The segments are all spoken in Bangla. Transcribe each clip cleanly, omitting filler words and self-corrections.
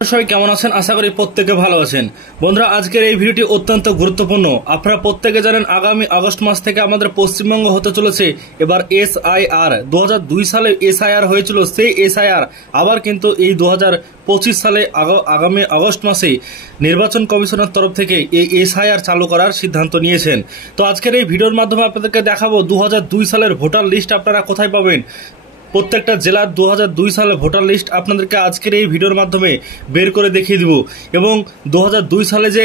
সবাই কেমন আছেন? আশা করি প্রত্যেকে ভালো আছেন। বন্ধুরা, আজকের এই ভিডিওটি অত্যন্ত গুরুত্বপূর্ণ। আপনারা প্রত্যেকে জানেন আগামী আগস্ট মাস থেকে আমাদের পশ্চিমবঙ্গ হতে চলেছে এবার SIR। 2002 সালে SIR হয়েছিল, সেই SIR আবার কিন্তু এই 2025 সালে আগামী আগস্ট মাসে নির্বাচন কমিশনের তরফ থেকে এই SIR চালু করার সিদ্ধান্ত নিয়েছেন। তো আজকের এই ভিডিওর মাধ্যমে আপনাদেরকে দেখাবো 2002 সালের ভোটার লিস্ট আপনারা কোথায় পাবেন। প্রত্যেকটা জেলার 2002 সালের ভোটার লিস্ট আপনাদেরকে আজকের এই ভিডিওর মাধ্যমে বের করে দেখিয়ে দিব। এবং 2002 সালে যে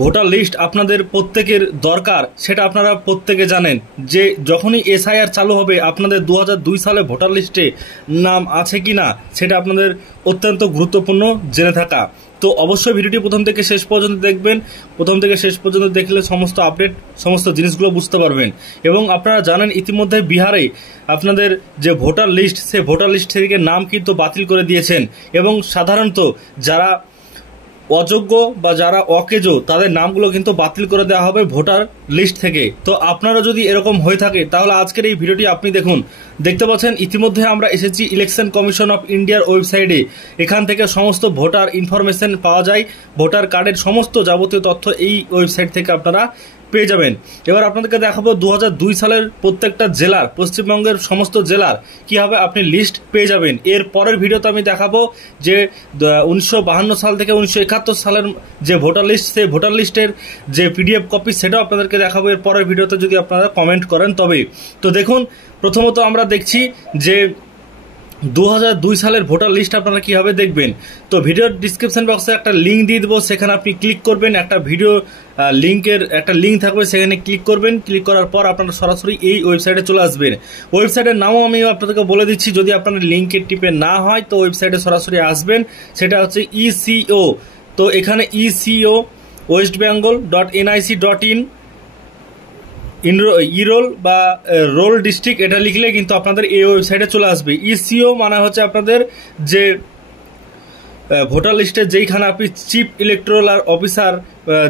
ভোটার লিস্ট আপনাদের প্রত্যেকের দরকার সেটা আপনারা প্রত্যেকে জানেন যে যখনই SIR চালু হবে আপনাদের 2002 সালে ভোটার লিস্টে নাম আছে কি না সেটা আপনাদের অত্যন্ত গুরুত্বপূর্ণ জেনে থাকা। তো অবশ্যই ভিডিওটি প্রথম থেকে শেষ পর্যন্ত দেখবেন। প্রথম থেকে শেষ পর্যন্ত দেখলে সমস্ত আপডেট, সমস্ত জিনিসগুলো বুঝতে পারবেন। এবং আপনারা জানেন ইতিমধ্যে বিহারে আপনাদের যে ভোটার লিস্ট, সেই ভোটার লিস্ট থেকে নাম কিন্তু বাতিল করে দিয়েছেন। এবং সাধারণত যারা অযোগ্য বা যারা অকেজো তাদের নামগুলো কিন্তু বাতিল করে দেওয়া হবে ভোটার লিস্ট থেকে। তো আপনারা যদি এরকম হয়ে থাকে তাহলে আজকের এই ভিডিওটি আপনি দেখুন। দেখতে পাচ্ছেন ইতিমধ্যে আমরা এসেছি ইলেকশন কমিশন অফ ইন্ডিয়ার ওয়েবসাইটে। এখান থেকে সমস্ত ভোটার ইনফরমেশন পাওয়া যায়, ভোটার কার্ডের সমস্ত যাবতীয় তথ্য এই ওয়েবসাইট থেকে আপনারা পেয়ে যাবেন। এবার আপনাদেরকে দেখাবো 2002 সালের প্রত্যেকটা জেলার, পশ্চিমবঙ্গের সমস্ত জেলার কিভাবে আপনি লিস্ট পেয়ে যাবেন। এর পরের ভিডিওতে আমি দেখাবো যে 1952 সাল থেকে 1971 সালের যে ভোটার লিস্ট, সেই ভোটার লিস্টের যে PDF কপি সেটাও আপনাদেরকে দেখাবো এর পরের ভিডিওতে, যদি আপনারা কমেন্ট করেন তবে। তো দেখুন, প্রথমত আমরা দেখছি যে 2002 সালের ভোটার লিস্ট আপনারা কিভাবে দেখবেন। তো ভিডিওর ডিসক্রিপশন বক্সে একটা লিঙ্ক দিয়ে দেবো, সেখানে আপনি ক্লিক করবেন। একটা ভিডিও লিঙ্কের একটা লিঙ্ক থাকবে, সেখানে ক্লিক করবেন। ক্লিক করার পর আপনারা সরাসরি এই ওয়েবসাইটে চলে আসবেন। ওয়েবসাইটের নামও আমি আপনাদেরকে বলে দিচ্ছি, যদি আপনার লিঙ্কের টিপে না হয় তো ওয়েবসাইটে সরাসরি আসবেন। সেটা হচ্ছে ECO। তো এখানে ECO westbengal.nic.in ইরোল বা রোল ডিস্ট্রিক্ট এটা লিখলে কিন্তু আপনাদের এই ওয়েবসাইটে চলে আসবে। ECO মানে হচ্ছে আপনাদের যে ভোটার লিস্টের যেইখানে আপনি চিফ ইলেকটোরাল অফিসার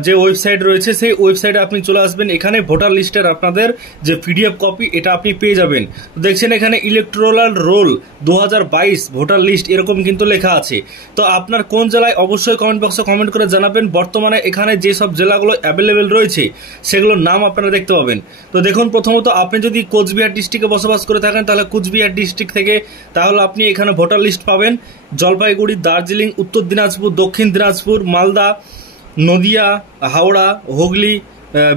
যে ওয়েবসাইট রয়েছে সেই ওয়েবসাইটে আপনি চলে আসবেন। এখানে ভোটার লিস্টের আপনাদের যে PDF কপি এটা আপনি পেয়ে যাবেন। দেখছেন এখানে ইলেকটোরাল রোল 2022 ভোটার লিস্ট এরকম কিন্তু লেখা আছে। তো আপনার কোন জেলায় অবশ্যই কমেন্ট বক্সে কমেন্ট করে জানাবেন। বর্তমানে এখানে যেসব জেলাগুলো অ্যাভেলেবেল রয়েছে সেগুলোর নাম আপনারা দেখতে পাবেন। তো দেখুন, প্রথমত আপনি যদি কোচবিহার ডিস্ট্রিক্টে বসবাস করে থাকেন তাহলে কোচবিহার ডিস্ট্রিক্ট থেকে তাহলে আপনি এখানে ভোটার লিস্ট পাবেন। জলপাইগুড়ি, দার্জিলিং, উত্তর দিনাজপুর, দক্ষিণ দিনাজপুর, মালদা, নদিয়া, হাওড়া, হুগলি,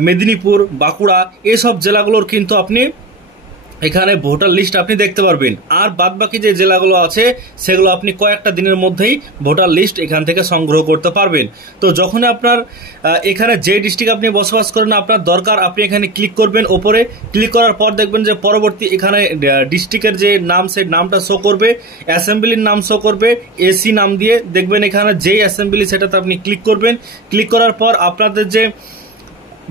মেদিনীপুর, বাঁকুড়া এসব জেলাগুলোর কিন্তু আপনি এখানে ভোটার লিস্ট আপনি দেখতে পারবেন। আর বাদ বাকি যে জেলাগুলো আছে সেগুলো আপনি কয়েকটা দিনের মধ্যেই ভোটার লিস্ট এখান থেকে সংগ্রহ করতে পারবেন। তো যখন আপনার এখানে যে ডিস্ট্রিক্ট আপনি বসবাস করেন আপনার দরকার, আপনি এখানে ক্লিক করবেন। ওপরে ক্লিক করার পর দেখবেন যে পরবর্তী এখানে ডিস্ট্রিক্টের যে নাম সেই নামটা শো করবে, অ্যাসেম্বলির নাম শো করবে AC নাম দিয়ে। দেখবেন এখানে যেই অ্যাসেম্বলি সেটাতে আপনি ক্লিক করবেন। ক্লিক করার পর আপনাদের যে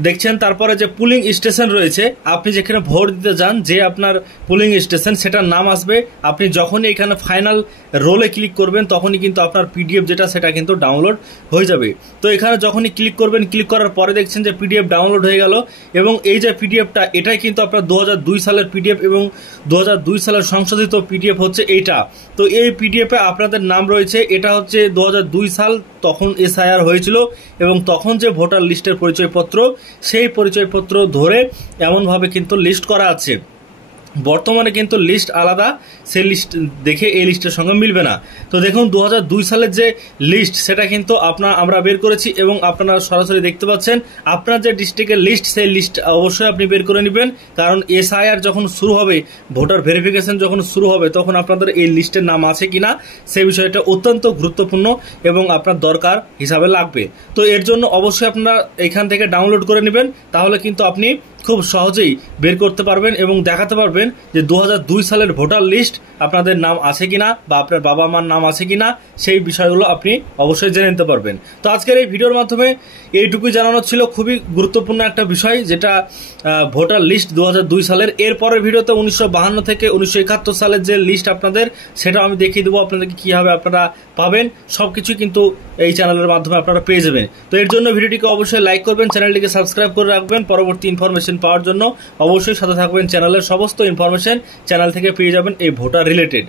দেখছেন তারপরে যে পুলিং স্টেশন রয়েছে, আপনি যেখানে ভোট দিতে যান যে আপনার পুলিং স্টেশন সেটার নাম আসবে। আপনি যখনই এখানে ফাইনাল রোলে ক্লিক করবেন তখনই কিন্তু আপনার PDF যেটা সেটা কিন্তু ডাউনলোড হয়ে যাবে। তো এখানে যখনই ক্লিক করবেন, ক্লিক করার পরে দেখছেন যে PDF ডাউনলোড হয়ে গেল। এবং এই যে PDFটা এটাই কিন্তু আপনার 2002 সালের PDF এবং 2002 সালের সংশোধিত PDF হচ্ছে এইটা। তো এই PDF-এ আপনাদের নাম রয়েছে, এটা হচ্ছে 2002 সাল তখন SIR হয়েছিল এবং তখন যে ভোটার লিস্টের পরিচয়পত্র সেই পরিচয়পত্র ধরে এমনভাবে কিন্তু লিস্ট করা আছে। বর্তমানে কিন্তু লিস্ট আলাদা, সেই লিস্ট দেখে এই লিস্টের সঙ্গে মিলবে না। তো দেখুন 2002 সালের যে লিস্ট সেটা কিন্তু আমরা বের করেছি এবং আপনারা সরাসরি দেখতে পাচ্ছেন। আপনার যে ডিস্ট্রিক্টের লিস্ট সেই লিস্ট অবশ্যই আপনি বের করে নেবেন, কারণ SIR যখন শুরু হবে, ভোটার ভেরিফিকেশন যখন শুরু হবে তখন আপনাদের এই লিস্টের নাম আছে কিনা সেই বিষয়টা অত্যন্ত গুরুত্বপূর্ণ এবং আপনার দরকার হিসাবে লাগবে। তো এর জন্য অবশ্যই আপনারা এখান থেকে ডাউনলোড করে নেবেন, তাহলে কিন্তু আপনি খুব সহজেই বের করতে পারবেন এবং দেখাতে পারবেন যে 2002 সালের ভোটার লিস্ট আপনাদের নাম আছে কিনা বা আপনার বাবা মার নাম আছে কিনা সেই বিষয়গুলো আপনি অবশ্যই জেনে নিতে পারবেন। তো আজকের এই ভিডিওর মাধ্যমে এইটুকুই জানানো ছিল, খুবই গুরুত্বপূর্ণ একটা বিষয় যেটা ভোটার লিস্ট 2002 সালের। এরপরের ভিডিওতে 1952 থেকে 1971 সালের যে লিস্ট আপনাদের সেটা আমি দেখিয়ে দেবো আপনাদেরকে কীভাবে আপনারা পাবেন। সবকিছু কিন্তু এই চ্যানেলের মাধ্যমে আপনারা পেয়ে যাবেন। তো এর জন্য ভিডিওটিকে অবশ্যই লাইক করবেন, চ্যানেলটিকে সাবস্ক্রাইব করে রাখবেন। পরবর্তী ইনফরমেশন পাওয়ার জন্য অবশ্যই সাথে থাকবেন। চ্যানেলের সমস্ত ইনফরমেশন চ্যানেল থেকে পেয়ে যাবেন এই ভোটার রিলেটেড।